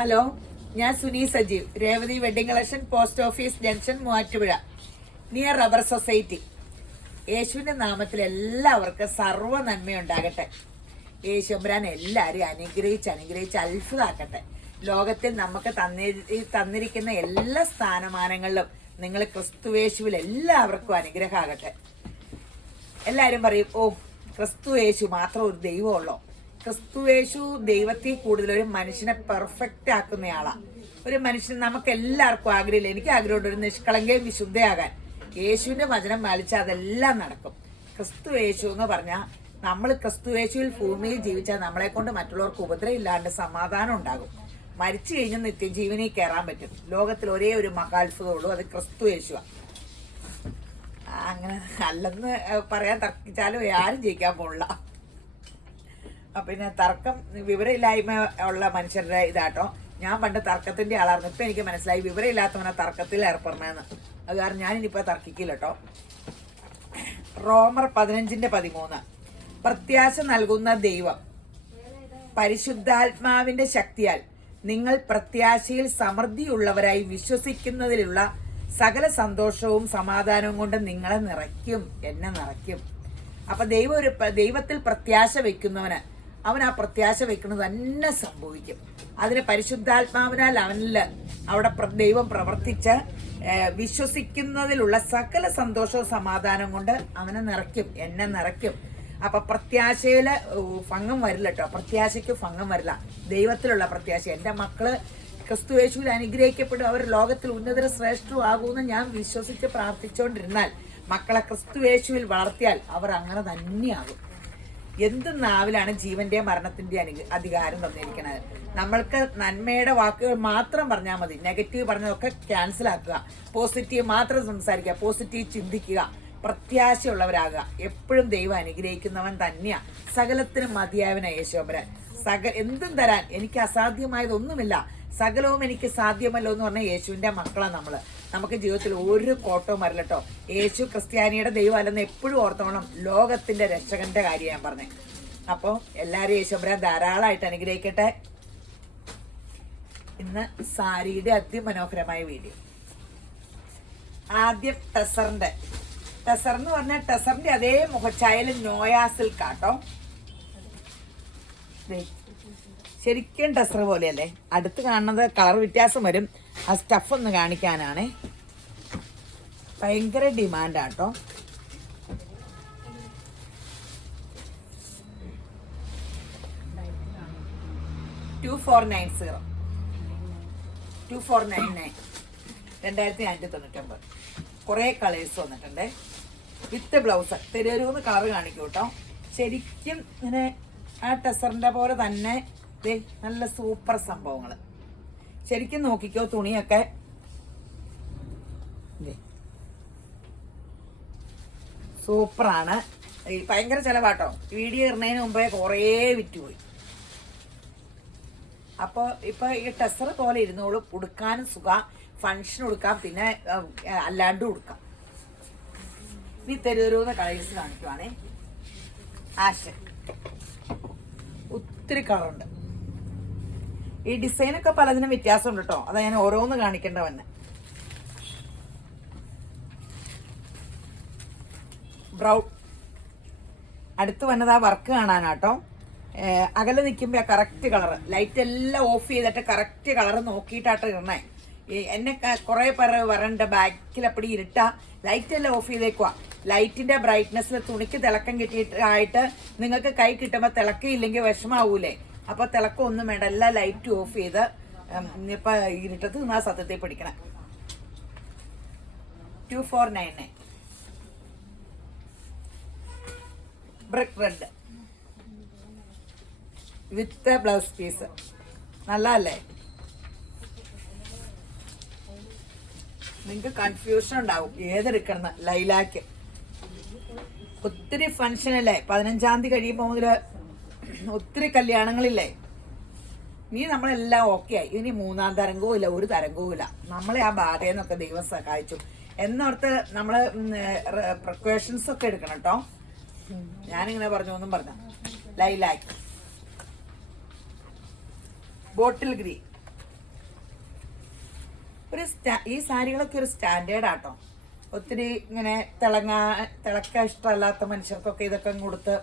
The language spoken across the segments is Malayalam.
ഹലോ, ഞാൻ Suni Sajeev, Revathi wedding collection, post office junction, Muvattupuzha, near rubber society. യേശുവിൻ്റെ നാമത്തിൽ എല്ലാവർക്കും സർവ്വ നന്മയുണ്ടാകട്ടെ. യേശുമ്പരാൻ എല്ലാവരെയും അനുഗ്രഹിച്ച് അത്ഭുതമാക്കട്ടെ. ലോകത്തിൽ നമുക്ക് തന്നിരിക്കുന്ന എല്ലാ സ്ഥാനമാനങ്ങളിലും നിങ്ങൾ ക്രിസ്തുവേശുവിൽ എല്ലാവർക്കും അനുഗ്രഹമാകട്ടെ. എല്ലാവരും പറയും, ഓ ക്രിസ്തുവേശു മാത്രം ഒരു ദൈവമുള്ളോ? ക്രിസ്തുവേശു ദൈവത്തിൽ കൂടുതൽ ഒരു മനുഷ്യനെ പെർഫെക്റ്റ് ആക്കുന്നയാളാണ്. ഒരു മനുഷ്യൻ നമുക്ക് എല്ലാവർക്കും ആഗ്രഹമില്ല. എനിക്ക് ആഗ്രഹമുണ്ട് ഒരു നിഷ്കളങ്കയും വിശുദ്ധയാകാൻ. യേശുവിന്റെ വചനം പാലിച്ചാൽ അതെല്ലാം നടക്കും. ക്രിസ്തുവേശു എന്ന് പറഞ്ഞാൽ നമ്മൾ ക്രിസ്തുവേശുവിൽ ഭൂമിയിൽ ജീവിച്ചാൽ നമ്മളെ കൊണ്ട് മറ്റുള്ളവർക്ക് ഉപദ്രവം ഇല്ലാണ്ട് സമാധാനം ഉണ്ടാകും. മരിച്ചു കഴിഞ്ഞ് നിത്യജീവനിൽ കയറാൻ പറ്റും. ലോകത്തിൽ ഒരേ ഒരു മഹാത്ഭുതമുള്ളൂ, അത് ക്രിസ്തുവേശുവാണ്. അങ്ങനെ അല്ലെന്ന് പറയാൻ തർക്കിച്ചാലും ആരും ജയിക്കാൻ പോണില്ല. പിന്നെ തർക്കം വിവരമില്ലായ്മ ഉള്ള മനുഷ്യരുടെ ഇതാട്ടോ. ഞാൻ പണ്ട് തർക്കത്തിന്റെ ആളായിരുന്നു. ഇപ്പൊ എനിക്ക് മനസ്സിലായി വിവരമില്ലാത്തവനെ തർക്കത്തിൽ ഏർപ്പെടണമെന്ന്. അത് കാരണം ഞാനിനിപ്പോ തർക്കിക്കില്ല കേട്ടോ. റോമർ 15:13 പ്രത്യാശ നൽകുന്ന ദൈവം പരിശുദ്ധാത്മാവിന്റെ ശക്തിയാൽ നിങ്ങൾ പ്രത്യാശയിൽ സമൃദ്ധിയുള്ളവരായി വിശ്വസിക്കുന്നതിലുള്ള സകല സന്തോഷവും സമാധാനവും കൊണ്ട് നിങ്ങളെ നിറയ്ക്കും, എന്നെ നിറയ്ക്കും. അപ്പൊ ദൈവത്തിൽ പ്രത്യാശ വെക്കുന്നവന് അവൻ ആ പ്രത്യാശ വെക്കുന്നത് തന്നെ സംഭവിക്കും. അതിന് പരിശുദ്ധാത്മാവിനാൽ അവനിൽ അവിടെ ദൈവം പ്രവർത്തിച്ച് വിശ്വസിക്കുന്നതിലുള്ള സകല സന്തോഷവും സമാധാനം കൊണ്ട് അവനെ നിറയ്ക്കും, എന്നെ നിറയ്ക്കും. അപ്പൊ പ്രത്യാശയില് ഭംഗം വരില്ല കേട്ടോ. പ്രത്യാശയ്ക്ക് ഭംഗം വരില്ല. ദൈവത്തിലുള്ള പ്രത്യാശ. എൻ്റെ മക്കള് ക്രിസ്തുയേശുവിൽ അനുഗ്രഹിക്കപ്പെടും, അവർ ലോകത്തിൽ ഉന്നതര ശ്രേഷ്ഠവും ആകുമെന്ന് ഞാൻ വിശ്വസിച്ച് പ്രാർത്ഥിച്ചുകൊണ്ടിരുന്നാൽ, മക്കളെ ക്രിസ്തുയേശുവിൽ വളർത്തിയാൽ അവർ അങ്ങനെ തന്നെയാകും. എന്ത് നാവിലാണ് ജീവന്റെ മരണത്തിന്റെ അധികാരം തന്നിരിക്കുന്നത്. നമ്മൾക്ക് നന്മയുടെ വാക്കുകൾ മാത്രം പറഞ്ഞാൽ മതി. നെഗറ്റീവ് പറഞ്ഞതൊക്കെ ക്യാൻസൽ ആക്കുക. പോസിറ്റീവ് മാത്രം സംസാരിക്കുക, പോസിറ്റീവ് ചിന്തിക്കുക, പ്രത്യാശയുള്ളവരാകുക. എപ്പോഴും ദൈവം അനുഗ്രഹിക്കുന്നവൻ തന്നെയാ. സകലത്തിനും മതിയായവനാ യേശോബരൻ. എന്തും തരാൻ എനിക്ക് അസാധ്യമായതൊന്നുമില്ല, സകലവും എനിക്ക് സാധ്യമല്ലോ എന്ന് പറഞ്ഞാൽ യേശുവിന്റെ മക്കളാണ് നമ്മള്. നമുക്ക് ജീവിതത്തിൽ ഒരു കോട്ടവും വരില്ലട്ടോ. യേശു ക്രിസ്ത്യാനിയുടെ ദൈവം അല്ലെന്ന് എപ്പോഴും ഓർത്തോണം. ലോകത്തിന്റെ രക്ഷകന്റെ കാര്യം ഞാൻ പറഞ്ഞേ. അപ്പോൾ എല്ലാവരും യേശുബ്രാൻ ധാരാളമായിട്ട് അനുഗ്രഹിക്കട്ടെ. ഇന്ന് സാരിയുടെ അതിമനോഹരമായ വീഡിയോ. ആദ്യം ടെസറിന്റെ എന്ന് പറഞ്ഞാൽ ടെസറിന്റെ അതേ മുഖച്ചായലും നോയാ സിൽക്കാട്ടോ. ശരിക്കും ടെസർ പോലെയല്ലേ? അടുത്ത് കാണുന്നത് കളർ വ്യത്യാസം വരും. ആ സ്റ്റഫ് ഒന്ന് കാണിക്കാനാണ്. ഭയങ്കര ഡിമാൻഡാട്ടോ. $2499 കുറേ കളേഴ്സ് വന്നിട്ടുണ്ട്. വിത്ത് ബ്ലൗസ് തെരൂന്ന് കളർ കാണിക്കും കേട്ടോ. ശരിക്കും ഇങ്ങനെ ആ ടെസറിന്റെ പോലെ തന്നെ നല്ല സൂപ്പർ സംഭവങ്ങൾ. ശരിക്കും നോക്കിക്കോ, തുണിയൊക്കെ സൂപ്പറാണ്. ഭയങ്കര ചിലവാട്ടോ. വീഡിയോ ഇടുന്നതിന് മുമ്പേ കുറേ വിറ്റുപോയി. അപ്പോൾ ഇപ്പൊ ഈ ടെസർ പോലെ ഇരുന്നോളും. ഉടുക്കാനും സുഖ, ഫങ്ഷൻ ഉടുക്കാം, പിന്നെ അല്ലാണ്ടും ഉടുക്കാം. ഇനി തെരൂന്ന് കളേഴ്സ് കാണിക്കുവാണേ. ആഷ് ഒത്തിരി കളറുണ്ട്. ഈ ഡിസൈനൊക്കെ പലതിനും വ്യത്യാസമുണ്ട് കേട്ടോ. അതാ ഞാൻ ഓരോന്ന് കാണിക്കേണ്ട വന്നെ. ബ്രൗൺ അടുത്ത് വന്നത് ആ വർക്ക് കാണാനാട്ടോ. അകലെ നിൽക്കുമ്പോൾ ആ കറക്റ്റ് കളർ, ലൈറ്റ് എല്ലാം ഓഫ് ചെയ്തിട്ട് കറക്റ്റ് കളർ നോക്കിയിട്ടാട്ടോ ഇടണേ. എന്നെ കുറേ പേര് വരണ്ട ബാക്കിൽ അപ്പടി ഇരുട്ടാ, ലൈറ്റ് എല്ലാം ഓഫ് ചെയ്തേക്കുവാ. ലൈറ്റിന്റെ ബ്രൈറ്റ്നെസ്സിൽ തുണിക്ക് തിളക്കം കിട്ടിയിട്ടായിട്ട് നിങ്ങൾക്ക് കൈ കിട്ടുമ്പോൾ തിളക്കയില്ലെങ്കിൽ വിഷമാവൂലേ? അപ്പൊ തിളക്കം ഒന്നും വേണ്ട, എല്ലാം ലൈറ്റ് ഓഫ് ചെയ്ത് ഇപ്പൊ ഇരുട്ടത്ത് നിന്നാ സത്യത്തിൽ പിടിക്കണം. 2499 brick red with blouse piece. നല്ലതല്ലേ? നിങ്ങൾക്ക് കൺഫ്യൂഷൻ ഉണ്ടാവും ഏതെടുക്കണം. ലൈലാക്ക് ഒത്തിരി ഫങ്ഷനല്ലേ? 15-ാം തീയതി കഴിയുമ്പോൾ മുതൽ ഒത്തിരി കല്യാണങ്ങളില്ലേ? ഇനി നമ്മളെല്ലാം ഓക്കെ ആയി. ഇനി 3-ാം തരംഗവും ഇല്ല, ഒരു തരംഗവും ഇല്ല. നമ്മളെ ആ ബാധയെന്നൊക്കെ ദൈവം സഹായിച്ചു എന്നോർത്ത് നമ്മള് പ്രിക്കോഷൻസ് ഒക്കെ എടുക്കണം കേട്ടോ. ഞാനിങ്ങനെ പറഞ്ഞു ഒന്നും പറഞ്ഞ ലൈലാക്ക് ബോട്ടിൽ ഗ്രീൻ ഈ സാരികളൊക്കെ ഒരു സ്റ്റാൻഡേർഡ് ആട്ടോ. ഒത്തിരി ഇങ്ങനെ തിളക്കാൻ ഇഷ്ടമല്ലാത്ത മനുഷ്യർക്കൊക്കെ ഇതൊക്കെ കൊടുത്ത്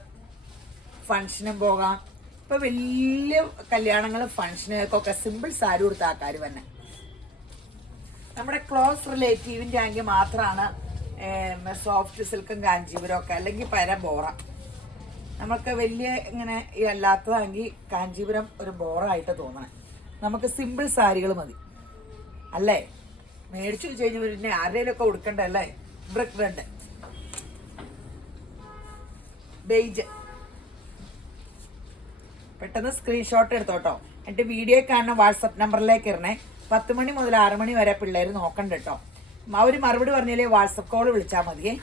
ഫങ്ഷനും പോകാം. ഇപ്പൊ വലിയ കല്യാണങ്ങൾ ഫങ്ഷനുകൾക്കൊക്കെ സിമ്പിൾ സാരി കൊടുത്ത ആൾക്കാർ തന്നെ. നമ്മുടെ ക്ലോസ് റിലേറ്റീവിൻ്റെ ആണെങ്കിൽ മാത്രമാണ് സോഫ്റ്റ് സിൽക്കും കാഞ്ചീപുരം ഒക്കെ, അല്ലെങ്കിൽ പര ബോറ. നമുക്ക് വലിയ ഇങ്ങനെ അല്ലാത്തതാണെങ്കിൽ കാഞ്ചീപുരം ഒരു ബോറായിട്ട് തോന്നണം. നമുക്ക് സിമ്പിൾ സാരികൾ മതി അല്ലേ? മേടിച്ചു വെച്ച് കഴിഞ്ഞാൽ പിന്നെ ആരുടെയും ഒക്കെ കൊടുക്കണ്ടല്ലേ? Brick red, beige. പെട്ടെന്ന് സ്ക്രീൻഷോട്ട് എടുത്തോട്ടോ. എന്നിട്ട് വീഡിയോ കാണുന്ന വാട്സപ്പ് നമ്പറിലേക്ക് ഇറങ്ങേ. 10 മണി മുതൽ 6 മണി വരെ പിള്ളേർ നോക്കണ്ട കേട്ടോ. അവർ മറുപടി പറഞ്ഞാലേ വാട്സപ്പ് കോൾ വിളിച്ചാൽ മതിയേ.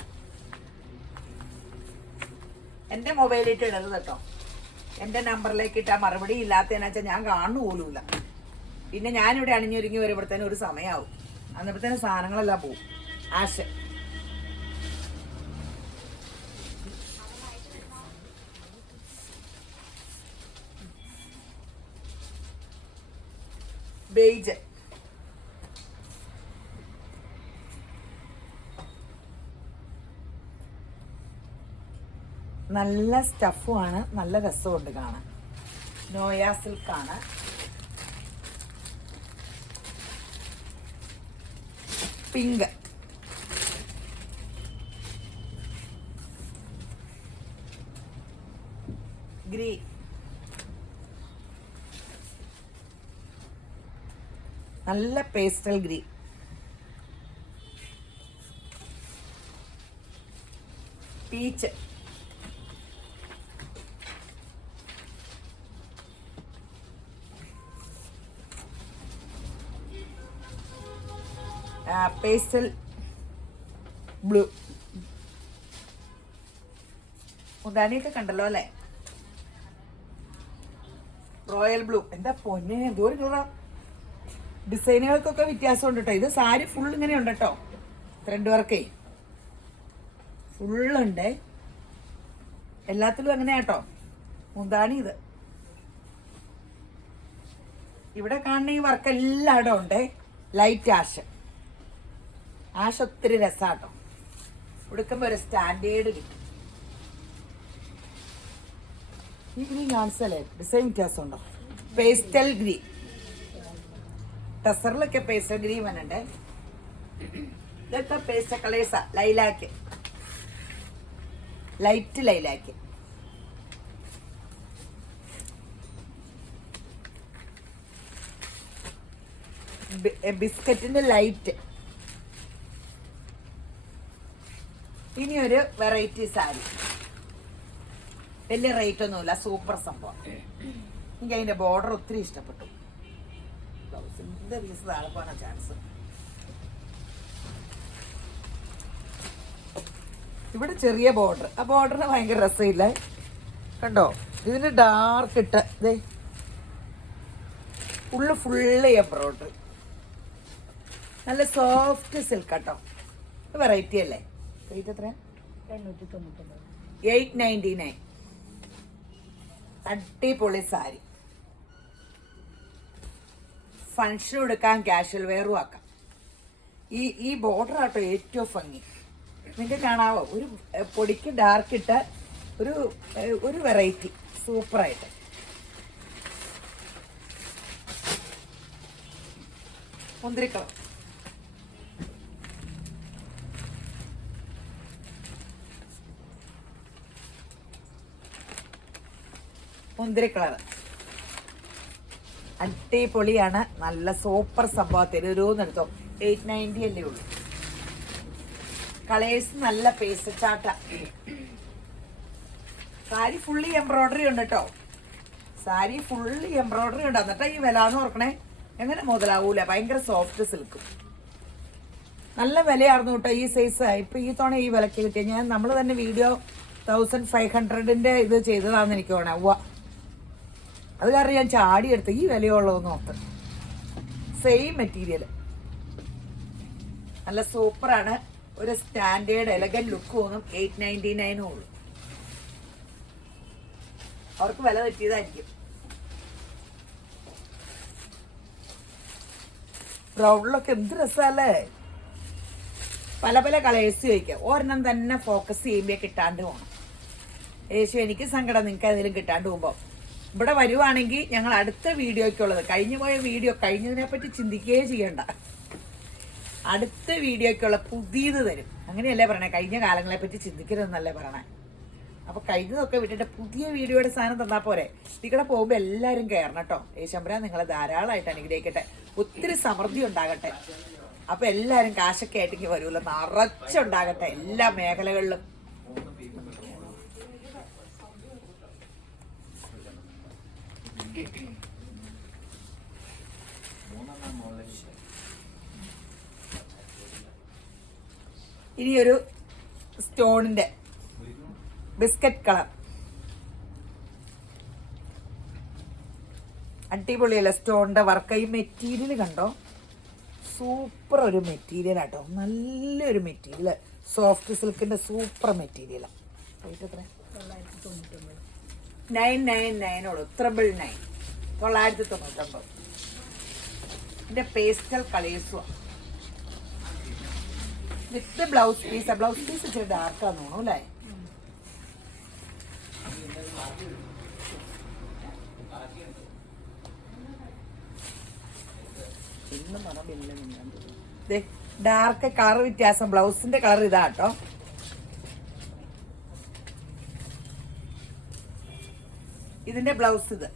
എൻ്റെ മൊബൈലിട്ട് ഇടരുത് കേട്ടോ. എൻ്റെ നമ്പറിലേക്ക് ഇട്ടാൽ മറുപടി ഇല്ലാത്തതെന്ന് വെച്ചാൽ ഞാൻ കാണു പോലുമില്ല. പിന്നെ ഞാനിവിടെ അണിഞ്ഞൊരുങ്ങി വരുമ്പോഴത്തേനും ഒരു സമയമാവും. അന്നപ്പോഴത്തേനും സാധനങ്ങളെല്ലാം പോവും. ആശ ബെയ്ജ്, നല്ല സ്റ്റഫുമാണ്, നല്ല രസമുണ്ട് കാണാൻ. നോയ സിൽക്കാണ്. പിങ്ക്, ഗ്രീൻ, നല്ല pastel green, peach, pastel blue. മുന്താണിയൊക്കെ കണ്ടല്ലോ അല്ലേ? Royal blue. എന്താ പൊന്നെ, എന്തോരം കളറാ! ഡിസൈനുകൾക്കൊക്കെ വ്യത്യാസമുണ്ട് കേട്ടോ. ഇത് സാരി ഫുൾ ഇങ്ങനെ ഉണ്ട് കേട്ടോ. ത്രെഡ് വർക്കേ ഫുള്ളുണ്ട്. എല്ലാത്തിലും എങ്ങനെയാട്ടോ മുന്താണി. ഇത് ഇവിടെ കാണുന്ന ഈ വർക്ക് എല്ലായിടും ഉണ്ട്. Light ash. ആഷ് ഒത്തിരി രസാട്ടോ. ഉടുക്കുമ്പോൾ ഒരു സ്റ്റാൻഡേർഡ് കിട്ടും. ഈ ഗ്രീൻ കാണിച്ചല്ലേ? ഡിസൈൻ വ്യത്യാസം ഉണ്ടോ? Pastel green. ടെസറിലൊക്കെ പേസ്റ്റൽ ഗ്രീൻ വന്നിട്ട്. ഇതൊക്കെ പേസ്റ്റൽ കളേഴ്സാ. Lilac, light lilac. ബിസ്ക്കറ്റിന്റെ ലൈറ്റ്. ഇനി ഒരു വെറൈറ്റി സാരി. വലിയ റേറ്റ് ഒന്നുമില്ല, സൂപ്പർ സംഭവം. എനിക്ക് അതിന്റെ ബോർഡർ ഒത്തിരി ഇഷ്ടപ്പെട്ടു. ബ്ലൗസിന്റെ പീസ് താഴെ പോകാൻ ചാൻസ്. ഇവിടെ ചെറിയ ബോർഡർ. ആ ബോർഡറിന് ഭയങ്കര രസമില്ല കണ്ടോ? ഇതിന് ഡാർക്ക് ഇട്ട് ഇതേ ഉള്ളു ഫുള്ള് എംബ്രോയിഡറി. നല്ല സോഫ്റ്റ് സിൽക്ക് കേട്ടോ. വെറൈറ്റി അല്ലേ? റേറ്റ് എത്ര? 899. അടിപൊളി സാരി. ഫങ്ഷൻ എടുക്കാൻ കാഷ്വൽ വെയറും ആക്കാം. ഈ ബോർഡർ ആട്ടോ ഏറ്റവും ഭംഗി. നിങ്ങൾക്ക് കാണാവോ? ഒരു പൊടിക്ക് ഡാർക്ക് ഇട്ട ഒരു വെറൈറ്റി സൂപ്പറായിട്ട്. മുന്തിരിക്കളർ. മുന്തിരി കളർ അടിപൊളിയാണ്. നല്ല സൂപ്പർ സംഭവം. തരൂന്ന് എടുത്തോ. 890 അല്ലേ ഉള്ളൂ. കളേഴ്സ് നല്ല പേസ്റ്റ് ചാട്ട. സാരി ഫുള്ളി എംബ്രോയിഡറി ഉണ്ട് കേട്ടോ. സാരി ഫുള്ളി എംബ്രോയിഡറി ഉണ്ട്. എന്നിട്ട് ഈ വില എന്ന് ഓർക്കണേ, എങ്ങനെ മുതലാവൂല. ഭയങ്കര സോഫ്റ്റ് സിൽക്കും. നല്ല വിലയായിരുന്നു കേട്ടോ ഈ സൈസ്. ഇപ്പൊ ഈ തവണ ഈ വിലക്ക് കിട്ടിയ ഞാൻ നമ്മൾ തന്നെ വീഡിയോ 1500ന്റെ ഇത് ചെയ്തതാന്ന് എനിക്ക് തോന്നണേ. അത് കാരണം ഞാൻ ചാടിയെടുത്ത് ഈ വിലയുള്ളതെന്ന് ഓർത്ത്. സെയിം മെറ്റീരിയൽ നല്ല സൂപ്പറാണ്. ഒരു സ്റ്റാൻഡേർഡ് എലഗന്റ് ലുക്ക് തോന്നും. 899 ഉള്ളൂ. അവർക്ക് വില തെറ്റിയതായിരിക്കും. ബ്രൗണിലൊക്കെ എന്ത് രസമല്ലേ. പല പല കളേഴ്സ് ചോദിക്കാം. ഒരെണ്ണം തന്നെ ഫോക്കസ് ചെയ്യുമ്പോൾ കിട്ടാണ്ട് പോകണം. യേശു എനിക്ക് സങ്കടം നിങ്ങൾക്ക് ഏതെങ്കിലും കിട്ടാണ്ട് പോകുമ്പോൾ. ഇവിടെ വരുവാണെങ്കിൽ ഞങ്ങൾ അടുത്ത വീഡിയോയ്ക്കുള്ളത്, കഴിഞ്ഞു പോയ വീഡിയോ കഴിഞ്ഞതിനെ പറ്റി ചിന്തിക്കുകയേ ചെയ്യണ്ട, അടുത്ത വീഡിയോയ്ക്കുള്ള പുതിയത് തരും. അങ്ങനെയല്ലേ പറയണേ, കഴിഞ്ഞ കാലങ്ങളെ പറ്റി ചിന്തിക്കരുതെന്നല്ലേ പറയണേ. അപ്പോൾ കഴിഞ്ഞതൊക്കെ വിട്ടിട്ട് പുതിയ വീഡിയോയുടെ സാധനം തന്നാൽ പോരെ. ഇവിടെ പോകുമ്പോൾ എല്ലാവരും കയറണം കേട്ടോ. യേശുമ്പരാൻ നിങ്ങളെ ധാരാളമായിട്ട് അനുഗ്രഹിക്കട്ടെ, ഒത്തിരി സമൃദ്ധി ഉണ്ടാകട്ടെ. അപ്പോൾ എല്ലാവരും കാശൊക്കെ ആയിട്ടേക്ക് വരുമല്ലോ, നിറച്ചുണ്ടാകട്ടെ എല്ലാ മേഖലകളിലും. ഇനിയൊരു സ്റ്റോണിന്റെ ബിസ്ക്കറ്റ് കളർ, അടിപൊളിയല്ല സ്റ്റോണിന്റെ വർക്ക്. ഈ മെറ്റീരിയൽ കണ്ടോ, സൂപ്പർ ഒരു മെറ്റീരിയൽ ആട്ടോ, നല്ലൊരു മെറ്റീരിയൽ, സോഫ്റ്റ് സിൽക്കിന്റെ സൂപ്പർ മെറ്റീരിയൽ. റേറ്റ് എത്ര? 999 999 999. ഇതിന്റെ പേസ്റ്റൽ കളേഴ്സും with blouse piece. Blouse piece ഇച്ചിരി ഡാർക്കാന്ന് തോന്നുന്നു അല്ലേ. ഡാർക്ക് കളർ വ്യത്യാസം, ബ്ലൗസിന്റെ കളർ ഇതാട്ടോ. ഇതിന്റെ ബ്ലൗസ് ഇത്.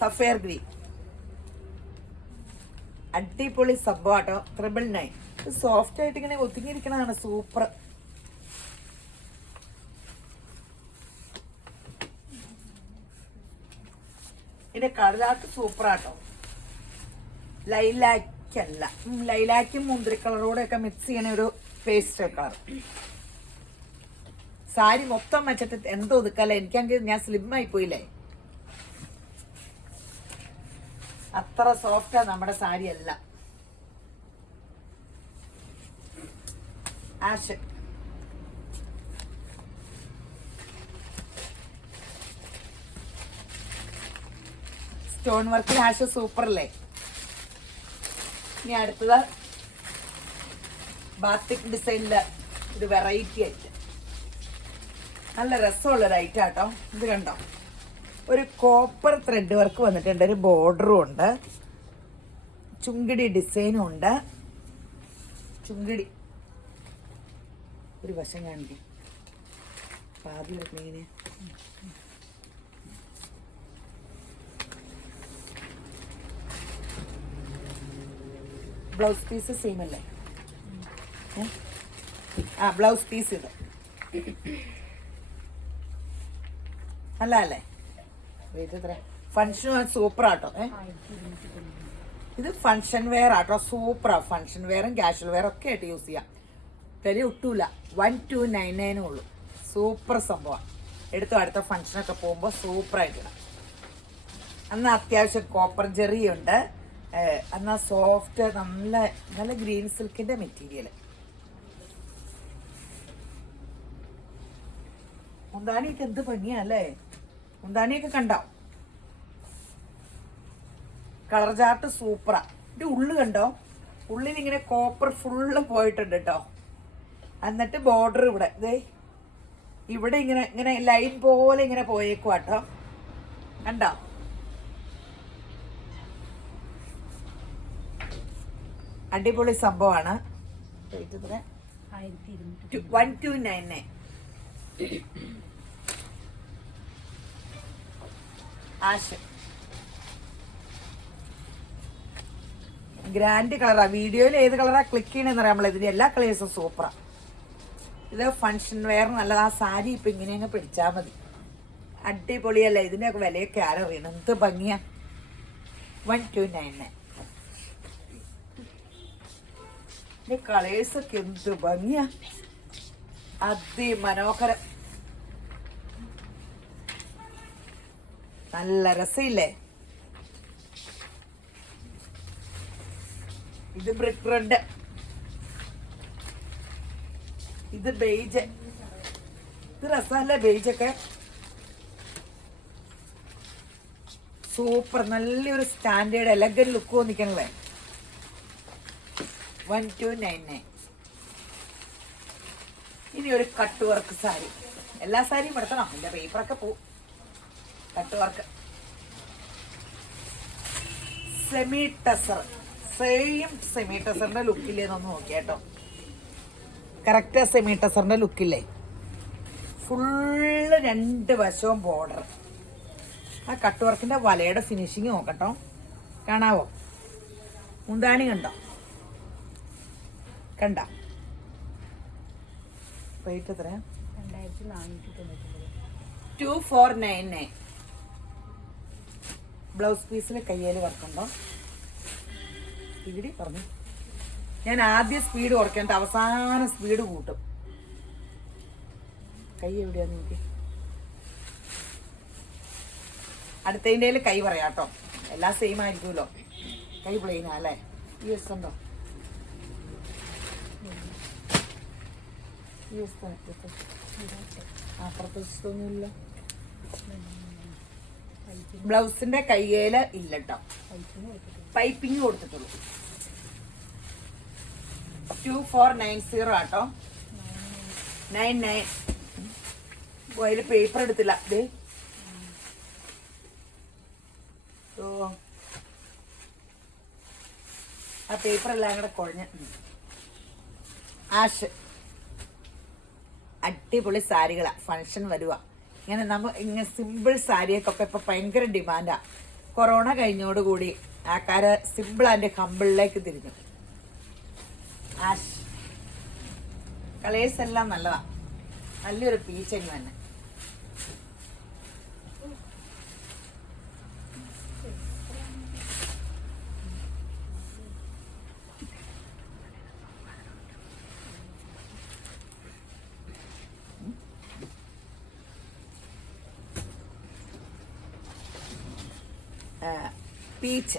സഫയർ ഗ്രീൻ, അടിപൊളി സംഭവട്ടോ. 999. സോഫ്റ്റ് ആയിട്ട് ഇങ്ങനെ ഒതുങ്ങിയിരിക്കണതാണ്, സൂപ്പർ. ഇതിന്റെ കളറാട്ട് സൂപ്പറാട്ടോ. ലൈലാക്കല്ല, ലൈലാക്കും മുന്തിരി കളറോടെ ഒക്കെ മിക്സ് ചെയ്യണ ഒരു പേസ്റ്റൽ കളർ. സാരി മൊത്തം വെച്ചിട്ട് എന്തോ ഒതുക്കല്ല. എനിക്കാണെങ്കിൽ ഞാൻ സ്ലിം ആയി പോയില്ലേ, അത്ര സോഫ്റ്റാ നമ്മുടെ സാരി അല്ല. ആഷ് സ്റ്റോൺ വർക്കിൽ ആഷ് സൂപ്പർ അല്ലേ. ഇനി അടുത്തത് ബാത്തിക് ഡിസൈനില് ഒരു വെറൈറ്റി ആയിട്ട് നല്ല രസമുള്ളൊരു ഐറ്റം ആട്ടോ. ഇത് കണ്ടോ, ഒരു കോപ്പർ ത്രെഡ് വർക്ക് വന്നിട്ടുണ്ട്, ഒരു ബോർഡറും ഉണ്ട്, ചുങ്കിടി ഡിസൈനും ഉണ്ട്. ചുങ്കിടി ഒരു വശം കാണിക്കും, പാതി വെക്കണേനെ. ബ്ലൗസ് പീസ് സെയിം അല്ലേ? ആ ബ്ലൗസ് പീസ് ഇത് അല്ല അല്ലേ? ഫങ്ഷൻ സൂപ്പർ ആട്ടോ. ഇത് ഫങ്ഷൻ വെയർ ആട്ടോ, സൂപ്പറാ. ഫങ്ഷൻ വെയറും കാഷ്വൽ വെയറും ഒക്കെ ആയിട്ട് യൂസ് ചെയ്യാം. വില ഒട്ടൂല, 1299 ഉള്ളൂ. സൂപ്പർ സംഭവം. എടുത്തു അടുത്ത ഫങ്ഷനൊക്കെ പോകുമ്പോൾ സൂപ്പറായിട്ടിടാം. എന്നാൽ അത്യാവശ്യം കോപ്പർ ജെറി ഉണ്ട്, എന്നാൽ സോഫ്റ്റ് നല്ല നല്ല ഗ്രീൻ സിൽക്കിന്റെ മെറ്റീരിയൽ. മുന്താണിയൊക്കെ എന്ത് ഭംഗിയല്ലേ, മുന്താണിയൊക്കെ കണ്ടോ? കളർ ചാർട്ട് സൂപ്പറാ. ഇത് ഉള്ളു കണ്ടോ, ഉള്ളിൽ ഇങ്ങനെ കോപ്പർ ഫുള്ള് പോയിട്ടുണ്ട് കേട്ടോ. എന്നിട്ട് ബോർഡർ ഇവിടെ ഇതേ ഇവിടെ ഇങ്ങനെ ഇങ്ങനെ ലൈൻ പോലെ ഇങ്ങനെ പോയേക്കുവാട്ടോ, കണ്ടോ? അടിപൊളി സംഭവമാണ്. 1299. ആഷ് ഗ്രാൻഡ് കളറാ. വീഡിയോയിൽ ഏത് കളറാ ക്ലിക്ക് ചെയ്യണമെന്ന് അറിയാൻ ഇതിന്റെ എല്ലാ കളേഴ്സും സൂപ്പറാ. ഇത് ഫങ്ഷൻ വെയർ നല്ലത്. ആ സാരി ഇപ്പൊ ഇങ്ങനെ അങ്ങ് പിടിച്ചാൽ മതി, അടിപൊളിയല്ലേ. ഇതിന്റെയൊക്കെ വിലയൊക്കെ ആരറിയണം, എന്ത് ഭംഗിയാ. 1299. ഇതിന്റെ കളേഴ്സൊക്കെ എന്ത് ഭംഗിയാ, അതിമനോഹരം, നല്ല രസമില്ലേ. ഇത് ബ്രിക്ക് റെഡ്, ഇത് ബേജ്. ഇത് രസമല്ലേ ബേജൊക്കെ? സൂപ്പർ, നല്ലൊരു സ്റ്റാൻഡേർഡ് എലഗൻ ലുക്ക് വന്നിക്കണല്ലേ. 1299. ഇനി ഒരു കട്ട് വർക്ക് സാരി. എല്ലാ സാരിയും എടുക്കണം, എൻ്റെ പേപ്പറൊക്കെ പോവും. Cut work semi tussar, same semi ടെസറിന്റെ ലുക്കില്ലേ എന്നൊന്ന് നോക്കിയാട്ടോ. കറക്റ്റ് സെമി ടെസറിന്റെ ലുക്കില്ലേ, ഫുള്ള് 2 വശവും ബോർഡർ. ആ കട്ട് വർക്കിന്റെ വലയുടെ ഫിനിഷിങ് നോക്കട്ടോ, കാണാവോ? മുന്താണി കണ്ടോ? കണ്ട റേറ്റ് എത്രയാ? 2499. ബ്ലൗസ് പീസിൽ കയ്യേൽ വർക്കുണ്ടോ? ഇവിടെ പറഞ്ഞു, ഞാൻ ആദ്യം സ്പീഡ് കുറയ്ക്കേണ്ട അവസാനം സ്പീഡ് കൂട്ടും. കൈ എവിടെയാന്ന് നോക്കി. അടുത്തതിൻ്റെ കൈ പറയാട്ടോ, എല്ലാം സെയിം ആയിരിക്കുമല്ലോ. കൈ പ്ലെയിനാ അല്ലേ? ഈ ദിവസം ഉണ്ടോ? ഈ ദിവസം അപ്പുറത്തൊന്നുമില്ല. ബ്ലൗസിന്റെ കയ്യേല് ഇല്ല കേട്ടോ, പൈപ്പിങ് കൊടുത്തിട്ടുള്ളൂ. 2490 ആട്ടോ. 99. അതിൽ പേപ്പർ എടുത്തില്ല. ദേ ആ പേപ്പർ എല്ലാം കൂടെ കുഴഞ്ഞ ആഷ്. അടിപൊളി സാരികളാ, ഫങ്ഷൻ വരുക. ഇങ്ങനെ സിമ്പിൾ സാരിയൊക്കെ ഇപ്പൊ ഭയങ്കര ഡിമാൻഡാ. കൊറോണ കഴിഞ്ഞോടുകൂടി ആൾക്കാര് സിമ്പിൾ ആൻഡ് ഹമ്പിളിലേക്ക് തിരിഞ്ഞു. ആഷ് കളേഴ്സ് എല്ലാം നല്ലതാ, നല്ലൊരു പീച്ച് തന്നെ. പീച്ച്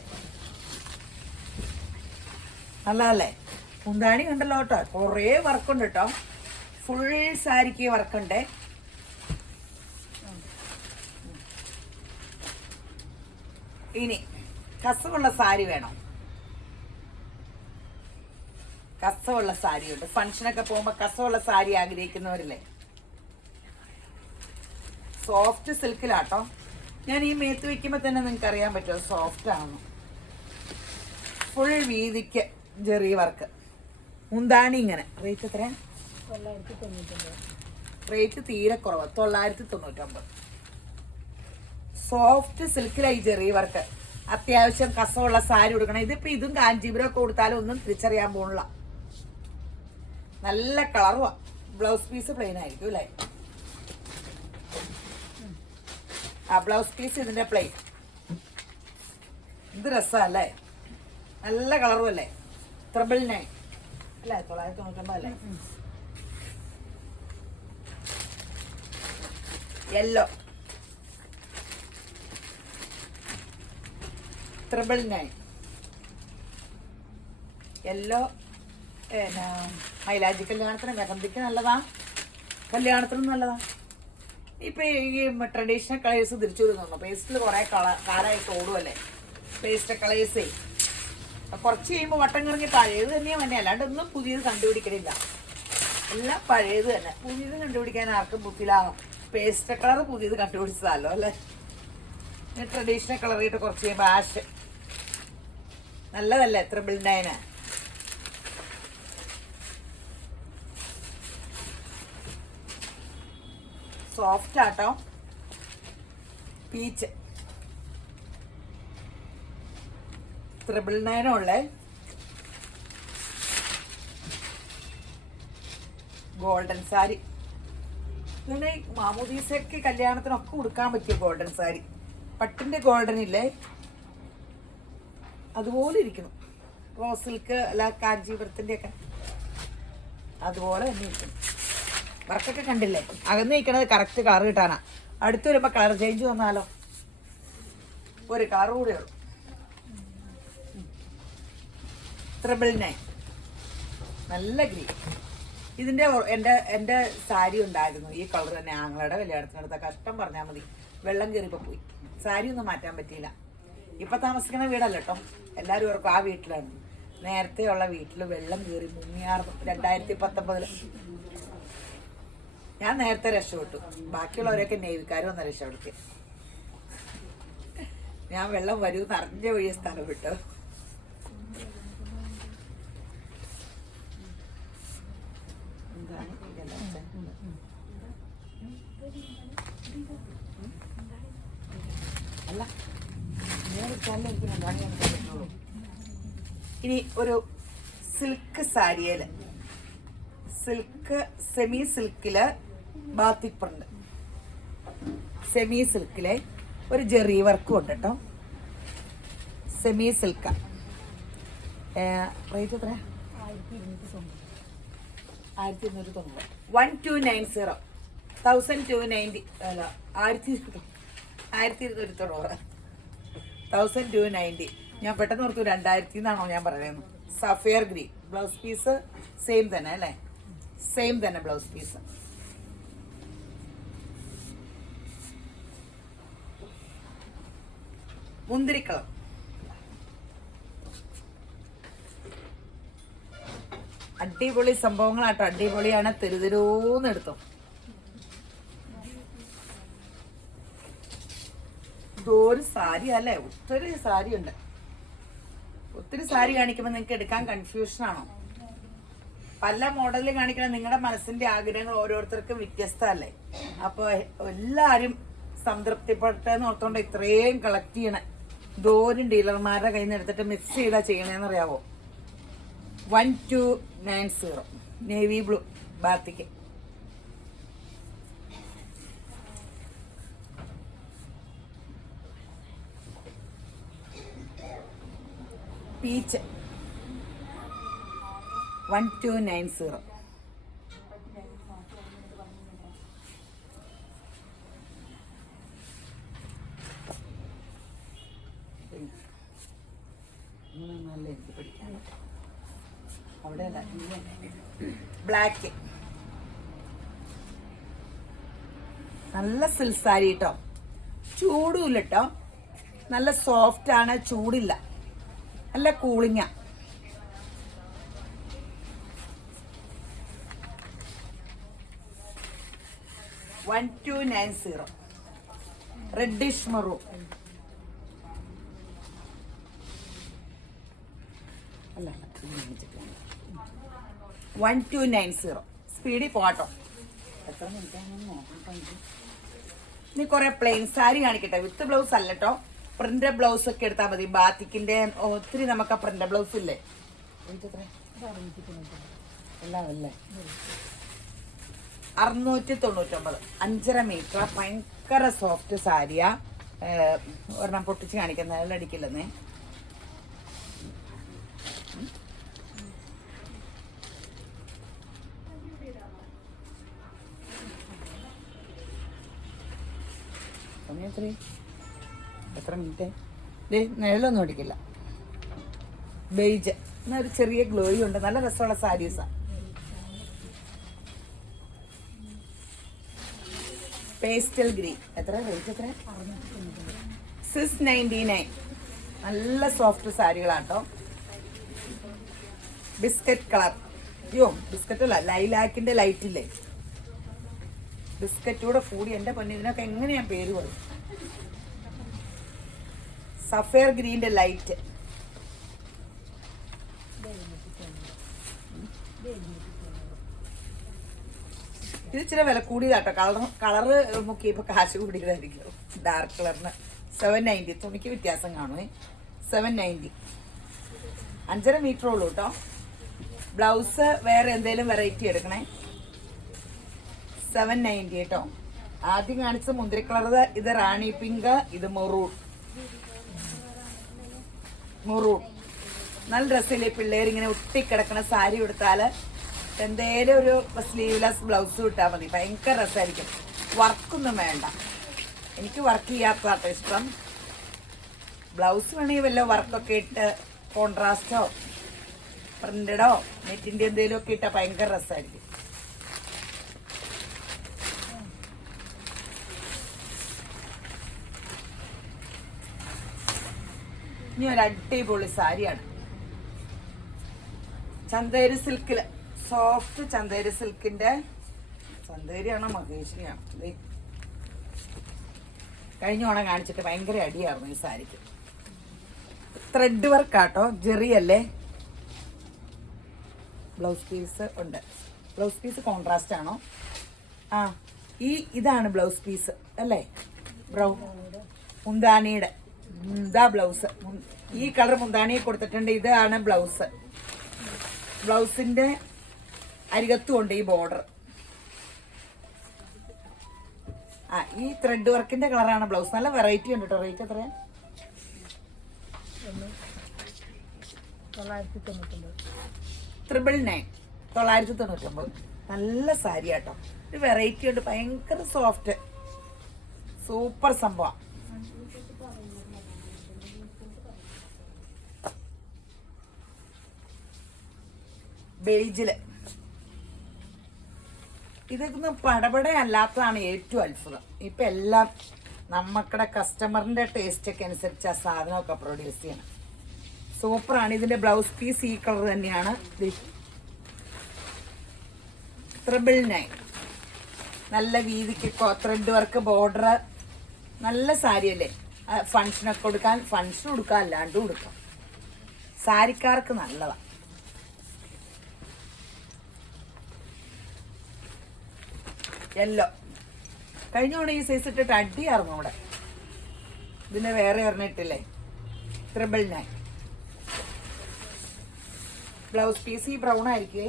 നല്ലതല്ലേ? മുന്താണി കണ്ടല്ലോ കേട്ടോ, കുറേ വർക്കുണ്ട് കേട്ടോ. ഫുൾ സാരിക്ക് വർക്കുണ്ട്. ഇനി കസവുള്ള സാരി വേണം? കസവുള്ള സാരിയുണ്ട്. ഫംഗ്ഷനൊക്കെ പോകുമ്പോ കസവുള്ള സാരി ആഗ്രഹിക്കുന്നവരില്ലേ? സോഫ്റ്റ് സിൽക്കിലാട്ടോ. ഞാൻ ഈ മേത്ത് വെക്കുമ്പോ തന്നെ നിങ്ങൾക്ക് അറിയാൻ പറ്റുമോ സോഫ്റ്റ് ആണെന്ന്. ഫുൾ വീതിക്ക് ജെറി വർക്ക്. മുന്താണി ഇങ്ങനെ. റേറ്റ് എത്രയാ? 999. റേറ്റ് തീരെ കുറവ്, 999. സോഫ്റ്റ് സിൽക്കിലായി ജെറി വർക്ക്. അത്യാവശ്യം കസമുള്ള സാരി കൊടുക്കണം. ഇതിപ്പോ ഇതും കാഞ്ചീപുരം ഒക്കെ കൊടുത്താലും ഒന്നും തിരിച്ചറിയാൻ പോണില്ല. നല്ല കളറുവാ. ബ്ലൗസ് പീസ് പ്ലെയിൻ ആയിരിക്കും അല്ലേ? ആ ബ്ലൗസ് പീസ് ഇതിന്റെ പ്ലെയിൻ. ഇത് രസമല്ലേ? നല്ല കളറും അല്ലേ? 999 അല്ലേ? 999 അല്ലേ? യെല്ലോ 999. യെല്ലോ മൈലാജി കല്യാണത്തിന് മെഹന്തിക്ക് നല്ലതാ, കല്യാണത്തിനും നല്ലതാ. ഇപ്പൊ ഈ ട്രഡീഷണൽ കളേഴ്സ് തിരിച്ചു വരുന്നു. പേസ്റ്റിൽ കുറെ കാലമായിട്ട് ഓടുമല്ലേ പേസ്റ്റ് കളേഴ്സേ. കുറച്ച് കഴിയുമ്പോൾ വട്ടം കറങ്ങി പഴയത് തന്നെയാണ് തന്നെ, അല്ലാണ്ട് ഒന്നും പുതിയത് കണ്ടുപിടിക്കണില്ല. എല്ലാം പഴയത് തന്നെ. പുതിയത് കണ്ടുപിടിക്കാൻ ആർക്കും ബുദ്ധിലാകും. പേസ്റ്റ് കളർ പുതിയത് കണ്ടുപിടിച്ചതല്ലോ അല്ലേ? ട്രഡീഷണൽ കളർ ആയിട്ട് കുറച്ച് കഴിയുമ്പോൾ ആഷ് നല്ലതല്ലേ? 999. സോഫ്റ്റ് ആട്ടോ. പീച്ച് 999 ഉള്ളേ. ഗോൾഡൻ സാരി. ഇങ്ങനെ മാമോദീസയ്ക്ക് കല്യാണത്തിനൊക്കെ ഉടുക്കാൻ പറ്റിയ ഗോൾഡൻ സാരി. പട്ടിന്റെ ഗോൾഡൻ ഇല്ലേ, അതുപോലെ ഇരിക്കണം. റോസ് സിൽക്ക് അല്ല കാഞ്ചീപുരത്തിന്റെ ഒക്കെ അതുപോലെ തന്നെ ഇരിക്കണം. വർക്കൊക്കെ കണ്ടില്ലേ? അകന്ന് നിൽക്കണത് കറക്റ്റ് കളർ കിട്ടാനാ. അടുത്ത് വരുമ്പോ കളർ ചേഞ്ച് വന്നാലോ? ഒരു കളർ കൂടെ ഉള്ളു. 999. നല്ല ഗ്രീൻ. ഇതിന്റെ എന്റെ സാരി ഉണ്ടായിരുന്നു ഈ കളർ തന്നെ. ആങ്ങളുടെ കല്യാണത്തിനടുത്ത കഷ്ടം പറഞ്ഞാൽ മതി. വെള്ളം കയറിയപ്പോ പോയി. സാരി ഒന്നും മാറ്റാൻ പറ്റിയില്ല. ഇപ്പം താമസിക്കുന്ന വീടല്ല കേട്ടോ, എല്ലാവരും ഓർക്കും ആ വീട്ടിലാണ്. നേരത്തെ ഉള്ള വീട്ടിൽ വെള്ളം കയറി മുങ്ങിയാർന്നു 2019. ഞാൻ നേരത്തെ രക്ഷപ്പെട്ടു, ബാക്കിയുള്ളവരൊക്കെ നേവിക്കാർ വന്ന രക്ഷപ്പെടുത്തി. ഞാൻ വെള്ളം വരൂ നിറഞ്ഞ വഴിയ സ്ഥലം വിട്ടു. അല്ല ഇനി ഒരു സിൽക്ക് സാരിയില്, സിൽക്ക് സെമി സിൽക്കില് ബാത്തിക് പ്രിന്റ്, സെമി സിൽക്കിലെ ഒരു ജെറി വർക്കും ഉണ്ട് കേട്ടോ. സെമി സിൽക്ക. റേറ്റ് എത്ര? 1290. 1290. 1290 അല്ല 1290. 1290. ഞാൻ പെട്ടെന്ന് ഓർത്തു 2000 എന്നാണോ ഞാൻ പറയുന്നത്. Sapphire green blouse piece same തന്നെ അല്ലേ? സെയിം തന്നെ ബ്ലൗസ് പീസ്. മുന്തിരിക്കളർ. അടിപൊളി സംഭവങ്ങളാട്ടോ, അടിപൊളിയാണ്. തെരുതെരൂന്ന് എടുത്തോ. ഇതൊരു സാരി അല്ലേ? ഒത്തിരി സാരി ഉണ്ട്. ഒത്തിരി സാരി കാണിക്കുമ്പോൾ നിങ്ങൾക്ക് എടുക്കാൻ കൺഫ്യൂഷൻ ആണോ? പല മോഡലിൽ കാണിക്കണം. നിങ്ങളുടെ മനസ്സിന്റെ ആഗ്രഹങ്ങൾ ഓരോരുത്തർക്കും വ്യത്യസ്തമല്ലേ? അപ്പോൾ എല്ലാവരും സംതൃപ്തിപ്പെട്ടെന്ന് ഓർത്തുകൊണ്ട് ഇത്രയും കളക്ട് ചെയ്യണേ. ദോരും ഡീലർമാരുടെ കയ്യിൽ നിന്ന് എടുത്തിട്ട് മിക്സ് ചെയ്താ ചെയ്യണേന്ന് അറിയാവോ? 1290. Navy blue batik. പീച്ച് 1290. നല്ല എനിക്ക് പിടിക്കാൻ അവിടെ ബ്ലാക്ക്. നല്ല സിൽക്ക് സാരി കേട്ടോ, ചൂടുമില്ല കേട്ടോ, നല്ല സോഫ്റ്റ് ആണ്, ചൂടില്ല, നല്ല കൂളിങ്ങാ. $1290. Reddish maroon. അല്ല 1290. സ്പീഡിൽ പോട്ടോ. എത്ര മിനിറ്റാണെന്ന് നോക്കാം. ഇനി കുറെ പ്ലെയിൻ സാരി കാണിക്കട്ടെ, വിത്ത് ബ്ലൗസ് അല്ല കേട്ടോ. പ്രിന്റ് ബ്ലൗസ് ഒക്കെ എടുത്താൽ മതി. ബാത്തിക്കിന്റെ ഒത്തിരി നമുക്ക് പ്രിന്റ് ബ്ലൗസ് ഇല്ലേ? എല്ലാം അല്ലേ? 699. 5.5 മീറ്റർ. ഭയങ്കര സോഫ്റ്റ് സാരിയാ. ഒരെണ്ണം പൊട്ടിച്ച് കാണിക്കുന്ന അടിക്കില്ലെന്നേ. എത്ര മിനിറ്റ്? നിഴലൊന്നും അടിക്കില്ല. ബെയ്ജ് എന്നാ ഒരു ചെറിയ ഗ്ലോയി ഉണ്ട്. നല്ല രസമുള്ള സാരീസാ. Pastel green. എത്ര റേറ്റ്? എത്ര? 699. നല്ല സോഫ്റ്റ് സാരികളാട്ടോ. Biscuit colour. അയ്യോ ബിസ്ക്കറ്റ് അല്ല, ലൈലാക്കിന്റെ ലൈറ്റ് ഇല്ലേ? ബിസ്ക്കറ്റൂടെ കൂടി. എൻ്റെ പൊന്നി, ഇതിനൊക്കെ എങ്ങനെയാ പേര് പറയും? സഫയർ ഗ്രീൻ്റെ ലൈറ്റ്. ഇത് ഇച്ചിരി വില കൂടിയതാട്ടോ. കളറ് മുക്കിയപ്പോൾ കാശ് കൂടിയതായിരിക്കും. ഡാർക്ക് കളറിന് 790. തുണിക്ക് വ്യത്യാസം കാണുമേ. 790. 5.5 മീറ്റർ ഉള്ളൂ കേട്ടോ. ബ്ലൗസ് വേറെ എന്തെങ്കിലും വെറൈറ്റി എടുക്കണേ. 790 കേട്ടോ. ആദ്യം കാണിച്ച മുന്തിരി കളർ, ഇത് റാണി പിങ്ക്, ഇത് മെറൂൺ. നല്ല ഡ്രസ്സില്ലേ? പിള്ളേരിങ്ങനെ ഒട്ടിക്കിടക്കണ സാരി കൊടുത്താൽ എന്തേലും ഒരു സ്ലീവ്ലെസ് ബ്ലൗസ് ഇട്ടാൽ മതി. ഭയങ്കര രസമായിരിക്കും. വർക്കൊന്നും വേണ്ട. എനിക്ക് വർക്ക് ചെയ്യാത്തതാട്ടോ ഇഷ്ടം. ബ്ലൗസ് വേണമെങ്കിൽ വല്ല വർക്കൊക്കെ ഇട്ട് കോൺട്രാസ്റ്റോ പ്രിന്റഡോ നെറ്റിൻ്റെ എന്തെങ്കിലും ഒക്കെ ഇട്ടാൽ ഭയങ്കര രസമായിരിക്കും. ഇനി ഒരു അടിപൊളി സാരിയാണ്. ചന്തേരി സിൽക്കില്, സോഫ്റ്റ് ചന്തേരി സിൽക്കിന്റെ, ചന്തേരിയാണോ മഹേഷിനിയാണോ? കഴിഞ്ഞ ഓണം കാണിച്ചിട്ട് ഭയങ്കര അടിയായിരുന്നു ഈ സാരിക്ക്. ത്രെഡ് വർക്കാട്ടോ, ജെറിയല്ലേ. ബ്ലൗസ് പീസ് ഉണ്ട്. ബ്ലൗസ് പീസ് കോൺട്രാസ്റ്റ് ആണോ? ആ, ഇതാണ് ബ്ലൗസ് പീസ് അല്ലേ? ബ്രൗൺ മുന്താണിയുടെ ഇതാ ബ്ലൗസ്. ഈ കളർ മുന്താണിയെ കൊടുത്തിട്ടുണ്ട്. ഇതാണ് ബ്ലൗസ്. ബ്ലൗസിന്റെ അരികത്തും ഉണ്ട് ഈ ബോർഡർ. ആ, ഈ ത്രെഡ് വർക്കിന്റെ കളറാണ് ബ്ലൗസ്. നല്ല വെറൈറ്റി ഉണ്ട് കേട്ടോ. റേറ്റ് എത്രയാ? 999. 999. നല്ല സാരി കേട്ടോ. ഒരു വെറൈറ്റി ഉണ്ട്, ഭയങ്കര സോഫ്റ്റ്, സൂപ്പർ സംഭവം. ബേജില് ഇതൊന്നും പടപട അല്ലാത്തതാണ് ഏറ്റവും അത്ഭുതം. ഇപ്പം എല്ലാം നമ്മക്കടെ കസ്റ്റമറിൻ്റെ ടേസ്റ്റൊക്കെ അനുസരിച്ച് ആ സാധനമൊക്കെ പ്രൊഡ്യൂസ് ചെയ്യണം. സൂപ്പറാണ്. ഇതിൻ്റെ ബ്ലൗസ് പീസ് ഈ കളർ തന്നെയാണ്. 999. നല്ല വീതിക്ക് ത്രെഡ് വർക്ക് ബോർഡർ. നല്ല സാരിയല്ലേ? ഫങ്ഷനൊക്കെ കൊടുക്കാൻ, ഫങ്ഷൻ കൊടുക്കാം, അല്ലാണ്ടും കൊടുക്കാം. സാരിക്കാർക്ക് നല്ലതാണ്. യെല്ലോ കഴിഞ്ഞ തവണ ഈ സൈസ് ഇട്ടിട്ട് അടിയായിരുന്നു അവിടെ. ഇതിന് വേറെ ഇറങ്ങിയിട്ടില്ലേ? 999. ബ്ലൗസ് പീസ് ഈ ബ്രൗൺ ആയിരിക്കേ.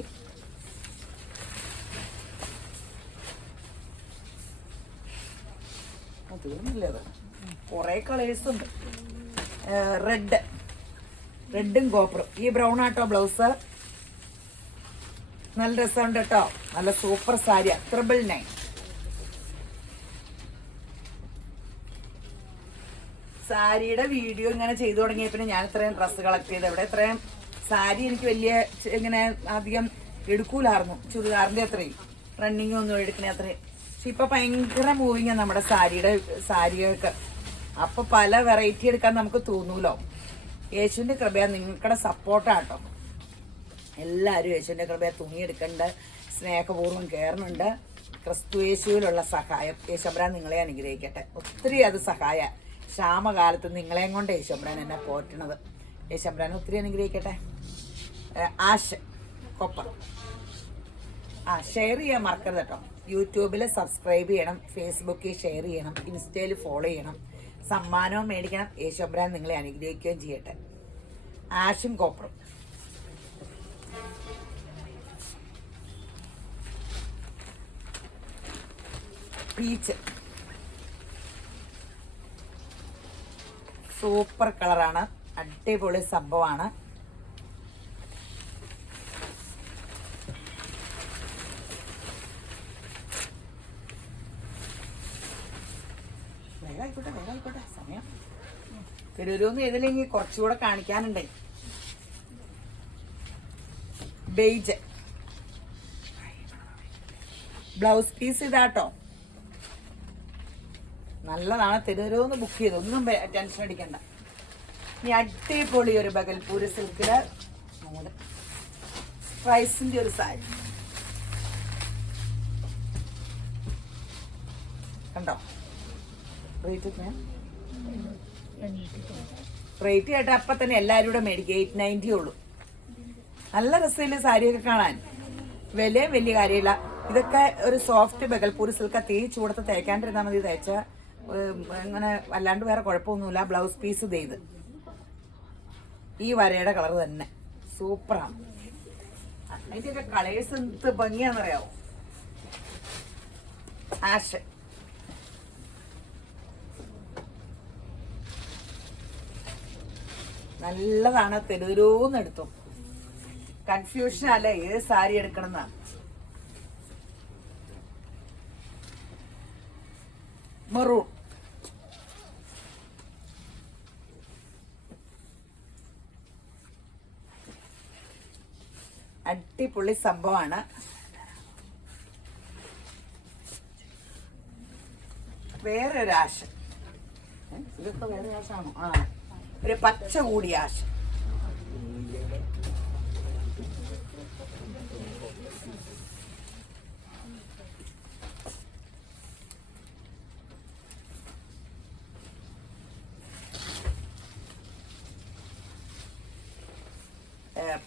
തീർന്നില്ലേ? അത് കുറേ കളേഴ്സ് ഉണ്ട്. റെഡും കോപ്പറും. ഈ ബ്രൗൺ ആട്ടോ ബ്ലൗസ്. നല്ല രസമുണ്ട് കേട്ടോ. നല്ല സൂപ്പർ സാരിയാ. 999. സാരിയുടെ വീഡിയോ ഇങ്ങനെ ചെയ്തു തുടങ്ങിയ പിന്നെ ഞാൻ ഇത്രയും ഡ്രസ്സ് കളക്ട് ചെയ്ത്. എവിടെ ഇത്രയും സാരി എനിക്ക് വലിയ ഇങ്ങനെ അധികം എടുക്കൂലായിരുന്നു. ചുരിദാറിന്റെ അത്രയും റണ്ണിങ് ഒന്നും എടുക്കണേ അത്രയും. പക്ഷെ ഇപ്പൊ ഭയങ്കര മൂവിങ്ങാണ് നമ്മുടെ സാരികൾക്ക്. അപ്പൊ പല വെറൈറ്റി എടുക്കാൻ നമുക്ക് തോന്നൂലോ. യേശുവിന്റെ കൃപയാ, നിങ്ങളുടെ സപ്പോർട്ടാട്ടോ. എല്ലാവരും യേശുവിന്റെ കൃപയാ തുണിയെടുക്കേണ്ട, സ്നേഹപൂർവ്വം കയറുന്നുണ്ട്. ക്രിസ്തു യേശുവിലുള്ള സഹായം യേശുബ്രാൻ നിങ്ങളെ അനുഗ്രഹിക്കട്ടെ. ഒത്തിരി അത് സഹായ. ക്ഷാമകാലത്ത് നിങ്ങളെയും കൊണ്ട് യേശുബ്രാൻ എന്നെ പോറ്റണത്. യേശുബ്രാൻ ഒത്തിരി അനുഗ്രഹിക്കട്ടെ. Ash copper. ഷെയർ ചെയ്യാൻ മറക്കരുത് കേട്ടോ. യൂട്യൂബിൽ സബ്സ്ക്രൈബ് ചെയ്യണം, ഫേസ്ബുക്കിൽ ഷെയർ ചെയ്യണം, ഇൻസ്റ്റയിൽ ഫോളോ ചെയ്യണം. സമ്മാനവും മേടിക്കണം. യേശുബ്രാൻ നിങ്ങളെ അനുഗ്രഹിക്കുകയും ചെയ്യട്ടെ. ആഷും കോപ്പറും. പീച്ച് സൂപ്പർ കളറാണ്. അടിപൊളി സംഭവമാണ്. വേഗമായിക്കോട്ടെ സമയം. തിരുവരൂന്ന് ചെയ്തില്ലെങ്കിൽ കുറച്ചുകൂടെ കാണിക്കാനുണ്ടേ. ബേജ് ബ്ലൗസ് പീസ് ഇതാട്ടോ. നല്ലതാണ്. തിരുവരൂന്ന് ബുക്ക് ചെയ്ത് ഒന്നും ടെൻഷൻ അടിക്കണ്ട. ഇനി അടിപൊളി ഒരു ബഗൽപൂര് സിൽക്കില് പ്രൈസിന്റെ ഒരു സാരി കണ്ടോ? റേറ്റ് കേട്ട അപ്പൊ തന്നെ എല്ലാവരും കൂടെ മേടിക്കുക. 890 ഉള്ളൂ. നല്ല രസമില്ല സാരിയൊക്കെ കാണാൻ. വിലയും വലിയ കാര്യമില്ല. ഇതൊക്കെ ഒരു സോഫ്റ്റ് ബഗൽപൂരി സിൽക്ക്. തീ ചൂടത്ത് തേക്കാണ്ടിരുന്നാൽ മതി. തേച്ച അങ്ങനെ അല്ലാണ്ട് വേറെ കുഴപ്പമൊന്നുമില്ല. ബ്ലൗസ് പീസ് ചെയ്ത് ഈ വരയുടെ കളർ തന്നെ സൂപ്പറാണ്. അതിൻ്റെയൊക്കെ കളേഴ്സ് എന്ത് ഭംഗിയാണെന്നറിയാവോ? ആഷ് നല്ലതാണ്. തെരുവരൂന്ന് എടുത്തു. കൺഫ്യൂഷൻ അല്ല ഏത് സാരി എടുക്കണം എന്നാണ്. മെറൂൺ അടിപൊളി സംഭവമാണ്. വേറൊരു ആശ. ഇതൊക്കെ വേറെ ആശാണോ? ഒരു പച്ച കൂടിയ ആഷ്.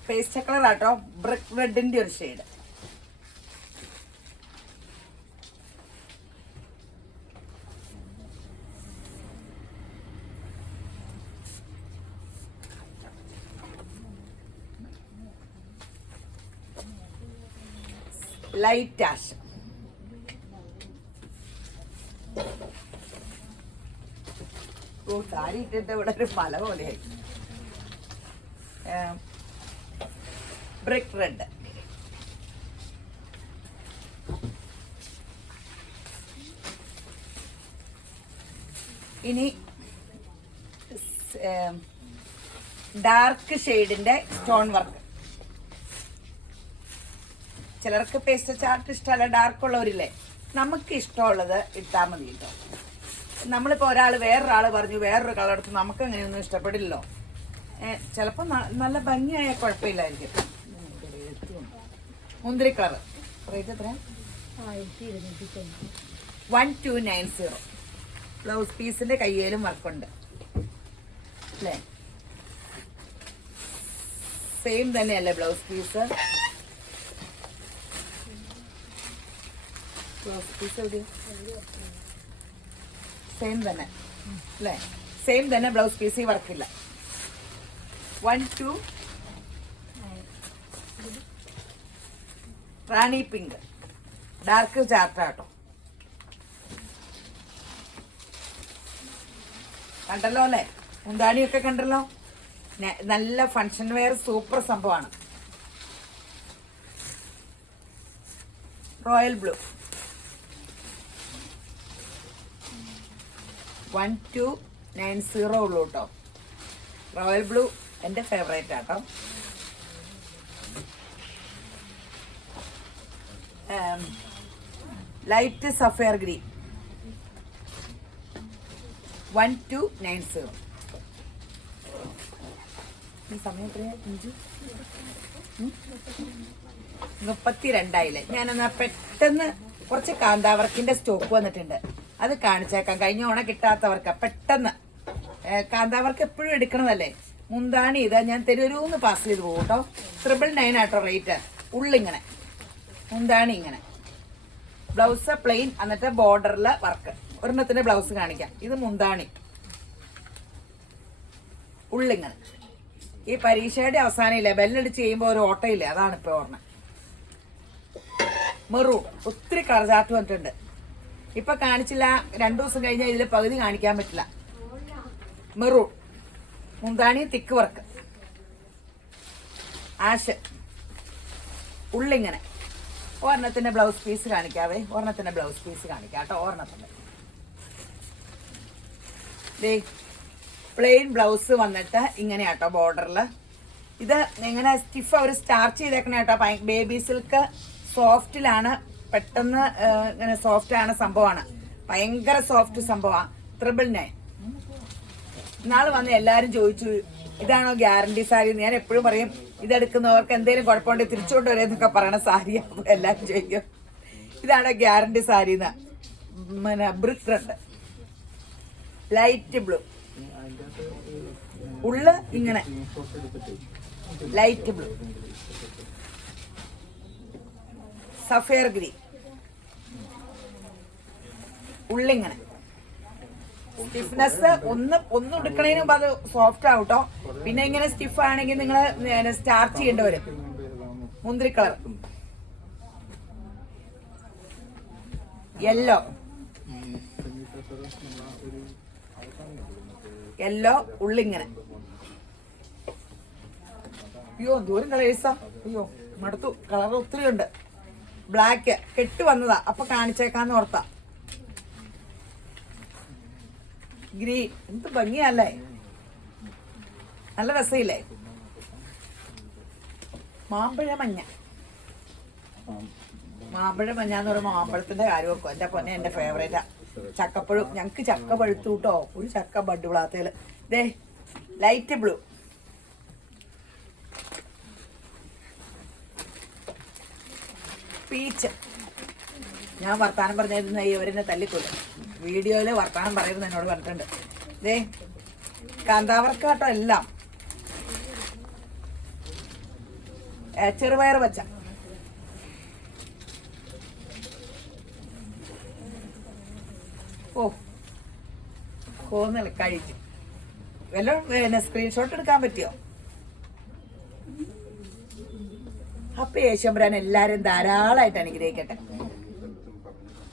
പേസ്റ്റ് കളർ ആട്ടോ, ബ്രിക്ക് റെഡിന്റെ ഒരു ഷെയ്ഡ്. Light ash. ഓ, സാരി ഇട്ടിട്ട് ഇവിടെ ഒരു മല പോലെയായി. ബ്രിക്ക് റെഡ്. ഇനി ഡാർക്ക് ഷെയ്ഡിന്റെ സ്റ്റോൺ വർക്ക്. ചിലർക്ക് പേസ്റ്റ് ചാർട്ട് ഇഷ്ടമല്ല, ഡാർക്ക് ഉള്ളവരില്ലേ, നമുക്ക് ഇഷ്ടമുള്ളത് ഇട്ടാൽ മതി കേട്ടോ. നമ്മളിപ്പോൾ വേറൊരാൾ പറഞ്ഞു വേറൊരു കളർ എടുത്ത് നമുക്ക് അങ്ങനെയൊന്നും ഇഷ്ടപ്പെടില്ലല്ലോ. ചിലപ്പോൾ നല്ല ഭംഗിയായ കുഴപ്പമില്ലായിരിക്കും. മുന്തിരി കളർ റേറ്റ് എത്ര? 1290. ബ്ലൗസ് പീസിന്റെ കയ്യേലും വർക്കുണ്ട് അല്ലേ? സെയിം തന്നെയല്ലേ ബ്ലൗസ് പീസ്? ബ്ലൗസ് പീസ് എവിടെയാ? സെയിം തന്നെ അല്ലേ? സെയിം തന്നെ ബ്ലൗസ് പീസ്, ഈ വർക്കില്ല. 12. റാണി പിങ്ക് ഡാർക്ക് ചാർട്ടാട്ടോ. കണ്ടല്ലോ അല്ലേ? മുന്താണിയൊക്കെ കണ്ടല്ലോ. നല്ല ഫങ്ഷൻ വെയർ സൂപ്പർ സംഭവമാണ്. റോയൽ ബ്ലൂ 1290 ഉള്ളൂ കേട്ടോ. റോയൽ ബ്ലൂ എൻ്റെ ഫേവറേറ്റ് ആട്ടോ. Light sapphire green 1290. ഈ സമയം എത്രയാ? 32 ഞാനെന്നാ പെട്ടെന്ന് കുറച്ച് കാന്താവർക്കിന്റെ സ്റ്റോക്ക് വന്നിട്ടുണ്ട്, അത് കാണിച്ചേക്കാം. കഴിഞ്ഞ ഓണം കിട്ടാത്തവർക്ക് പെട്ടെന്ന്. കാന്താവർക്ക് എപ്പോഴും എടുക്കണതല്ലേ. മുന്താണി ഇതാ ഞാൻ തരൂന്ന് പാസ് ചെയ്ത് പോകും കേട്ടോ. 999 ആട്ടോ റേറ്റ്. ഉള്ളിങ്ങനെ മുന്താണി ഇങ്ങനെ, ബ്ലൗസ് പ്ലെയിൻ, എന്നിട്ട് ബോർഡറിൽ വർക്ക്. ഒരെണ്ണത്തിന്റെ ബ്ലൗസ് കാണിക്കാം. ഇത് മുന്താണി, ഉള്ളിങ്ങനെ. ഈ പരീക്ഷയുടെ അവസാനം ഇല്ലേ, ബെല്ലടിച്ച് ചെയ്യുമ്പോൾ ഒരു ഓട്ടയില്ലേ, അതാണ് ഇപ്പൊ ഓർമ്മ. മെറൂൺ ഒത്തിരി കളർ ചാർട്ട് വന്നിട്ടുണ്ട്. ഇപ്പൊ കാണിച്ചില്ല, 2 ദിവസം കഴിഞ്ഞാൽ ഇതിൽ പകുതി കാണിക്കാൻ പറ്റില്ല. മെറൂൺ മുന്താണി തിക്ക് വർക്ക്, ആഷ്, ഉള്ളിങ്ങനെ. ഒരെണ്ണത്തിന്റെ ബ്ലൗസ് പീസ് കാണിക്കാവേ. ഒരെണ്ണത്തിന്റെ ബ്ലൗസ് പീസ് കാണിക്കാം കേട്ടോ. ഒരെണ്ണത്തിന്റെ പ്ലെയിൻ ബ്ലൗസ് വന്നിട്ട് ഇങ്ങനെയാട്ടോ ബോർഡറിൽ. ഇത് ഇങ്ങനെ സ്റ്റിഫ് അവർ സ്റ്റാർച്ച് ചെയ്തേക്കണ കേട്ടോ. ബേബി സിൽക്ക് സോഫ്റ്റിലാണ്, പെട്ടെന്ന് ഇങ്ങനെ സോഫ്റ്റ് ആണ് സംഭവമാണ്. ഭയങ്കര സോഫ്റ്റ് സംഭവമാണ്. 999. ഇന്നാൾ വന്ന് എല്ലാവരും ചോദിച്ചു ഇതാണോ ഗ്യാരണ്ടി സാരി. ഞാൻ എപ്പോഴും പറയും ഇതെടുക്കുന്നവർക്ക് എന്തെങ്കിലും കുഴപ്പമുണ്ടെങ്കിൽ തിരിച്ചുകൊണ്ട് വരെയെന്നൊക്കെ പറയണ സാരി. എല്ലാവരും ചോദിക്കും ഇതാണോ ഗ്യാരണ്ടി സാരി എന്ന്. പിന്നെ ബ്രിക്ക് റെഡ്, ലൈറ്റ് ബ്ലൂ, ഉള്ള് ഇങ്ങനെ ലൈറ്റ് ബ്ലൂ, സഫയർ ഗ്രീൻ, ഉള്ളിങ്ങനെ. സ്റ്റിഫ്നെസ് ഒന്ന് എടുക്കണതിന് മുമ്പ് അത് സോഫ്റ്റ് ആവട്ടോ. പിന്നെ ഇങ്ങനെ സ്റ്റിഫ് ആണെങ്കിൽ നിങ്ങൾ സ്റ്റാർച്ച് ചെയ്യേണ്ടി വരും. മുന്തിരി കളർ, യെല്ലോ, ഉള്ളിങ്ങനെ. അയ്യോ ദൂരം കളേഴ്സാ. അയ്യോ മടുത്തു, കളർ ഒത്തിരി ഉണ്ട്. ബ്ലാക്ക് കെട്ട് വന്നതാ, അപ്പൊ കാണിച്ചേക്കാന്ന് ഓർത്താ. ഗ്രീൻ എന്ത് ഭംഗിയല്ലേ, നല്ല രസയില്ലേ. മാമ്പഴ മഞ്ഞ എന്ന് പറയുമ്പോൾ മാമ്പഴത്തിന്റെ കാര്യം വെക്കും. എന്റെ പൊന്നെ എന്റെ ഫേവറേറ്റാ. ചക്കപ്പഴം ഞങ്ങക്ക് ചക്ക പഴുത്തു കേട്ടോ. ഒരു ചക്ക ബഡ് വിളാത്തേല് ദേ ലൈറ്റ് ബ്ലൂ, പീച്ച്. ഞാൻ വർത്താനം പറഞ്ഞിരുന്ന ഇവരെന്നെ തല്ലിക്കൊല്ലും. വീഡിയോയില് വർത്താനം പറയുന്നത് എന്നോട് പറഞ്ഞിട്ടുണ്ട്. ദേ കാന്താവർക്കാട്ടോ എല്ലാം. ചെറുപയർ പച്ച, ഓ കോന്നൽ കഴിച്ചു. വല്ലതും പിന്നെ സ്ക്രീൻഷോട്ട് എടുക്കാൻ പറ്റിയോ? അപ്പൊ യേശുമ്പരാൻ എല്ലാരും ധാരാളമായിട്ട് അനുഗ്രഹിക്കട്ടെ.